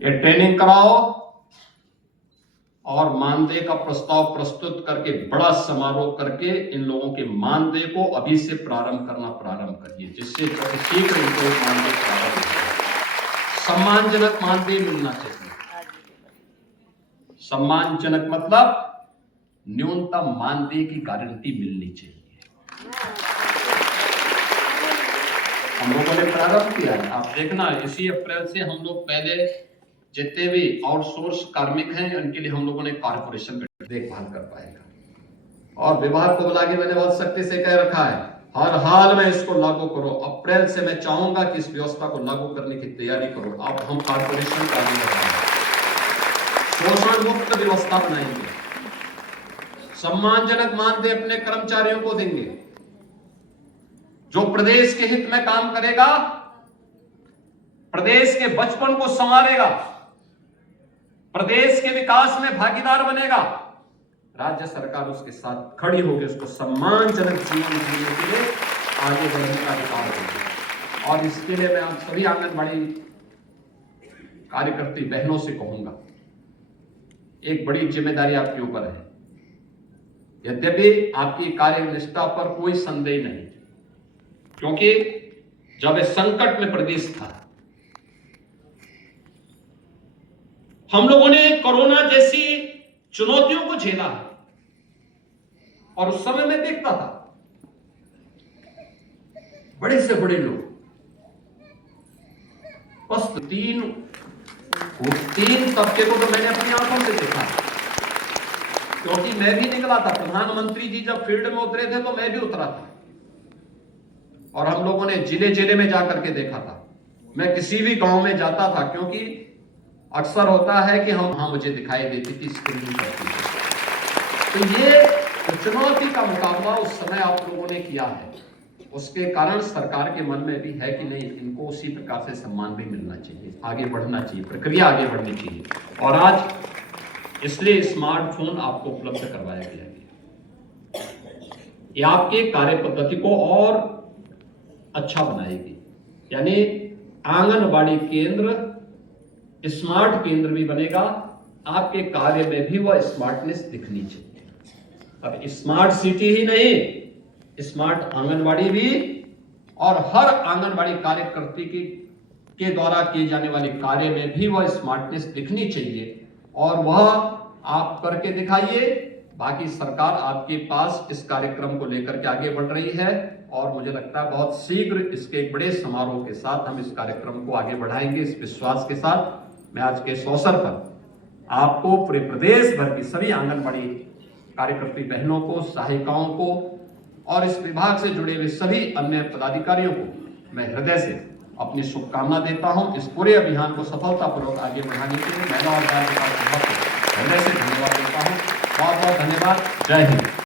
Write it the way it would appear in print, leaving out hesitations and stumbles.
ये ट्रेनिंग कराओ और मानदेय का प्रस्ताव प्रस्तुत करके बड़ा समारोह करके इन लोगों के मानदेय को अभी से प्रारंभ करिए, जिससे शीघ्र इनको मानदेय प्रारंभ हो। सम्मानजनक मानदेय मिलना चाहिए। सम्मानजनक मतलब न्यूनतम मानदेय की गारंटी मिलनी चाहिए। हम लोगों ने प्रारंभ किया है, आप देखना इसी अप्रैल से हम लोग पहले जितने भी आउटसोर्स कार्मिक हैं उनके लिए हम लोगों ने कारपोरेशन का देखभाल कर पाएगा। और विभाग को बुला के मैंने बहुत सख्ती से कह रखा है, हर हाल में इसको लागू करो। अप्रैल से मैं चाहूंगा कि इस व्यवस्था को लागू करने की तैयारी करो। अब हम कारपोरेशन का शोषण मुक्त व्यवस्था बनाएंगे, सम्मानजनक मानदेय अपने कर्मचारियों को देंगे। जो प्रदेश के हित में काम करेगा, प्रदेश के बचपन को संवारेगा, प्रदेश के विकास में भागीदार बनेगा, राज्य सरकार उसके साथ खड़ी होगी, उसको सम्मानजनक जीवन जीने के लिए आगे बढ़ने का अधिकार देगी। और इसके लिए मैं आप सभी आंगनबाड़ी कार्यकर्ती बहनों से कहूंगा, एक बड़ी जिम्मेदारी आपके ऊपर है। यद्यपि आपकी कार्यनिष्ठा पर कोई संदेह नहीं, क्योंकि जब इस संकट में प्रदेश था, हम लोगों ने कोरोना जैसी चुनौतियों को झेला है। और उस समय मैं देखता था बड़े से बड़े लोग, बस तीन तबके को तो मैंने अपनी आंखों से देखा, क्योंकि मैं भी निकला था। प्रधानमंत्री जी जब फील्ड में उतरे थे तो मैं भी उतरा था, और हम लोगों ने जिले जिले में जाकर के देखा था। मैं किसी भी गांव में जाता था, क्योंकि अक्सर होता है कि हम मुझे दिखाई देती थी स्क्रीनिंग करती थी। तो ये चुनौती का मुकाबला उस समय आप लोगों ने किया है, उसके कारण सरकार के मन में भी है कि नहीं, इनको उसी प्रकार से सम्मान भी मिलना चाहिए, आगे बढ़ना चाहिए, प्रक्रिया आगे बढ़नी चाहिए। और आज इसलिए स्मार्टफोन आपको उपलब्ध करवाया गया है। ये आपके कार्य पद्धति को और अच्छा बनाएगी, यानी आंगनबाड़ी केंद्र स्मार्ट केंद्र भी बनेगा। आपके कार्य में भी वह स्मार्टनेस दिखनी चाहिए। अब स्मार्ट सिटी ही नहीं, स्मार्ट आंगनबाड़ी भी, और हर आंगनबाड़ी कार्यकर्ती के द्वारा किए जाने वाले कार्य में भी वह स्मार्टनेस दिखनी चाहिए, और वह आप करके दिखाइए। बाकी सरकार आपके पास इस कार्यक्रम को लेकर के आगे बढ़ रही है, और मुझे लगता है बहुत शीघ्र इसके एक बड़े समारोह के साथ हम इस कार्यक्रम को आगे बढ़ाएंगे। इस विश्वास के साथ मैं आज के इस अवसर पर आपको पूरे प्रदेश भर की सभी आंगनबाड़ी कार्यकर्ती बहनों को, सहायिकाओं को, और इस विभाग से जुड़े हुए सभी अन्य पदाधिकारियों को मैं हृदय से अपनी शुभकामना देता हूं। इस पूरे अभियान को सफलतापूर्वक आगे बढ़ाने के लिए महिला और बाल विकास विभाग को हृदय से धन्यवाद देता हूं। बहुत बहुत धन्यवाद। जय हिंद।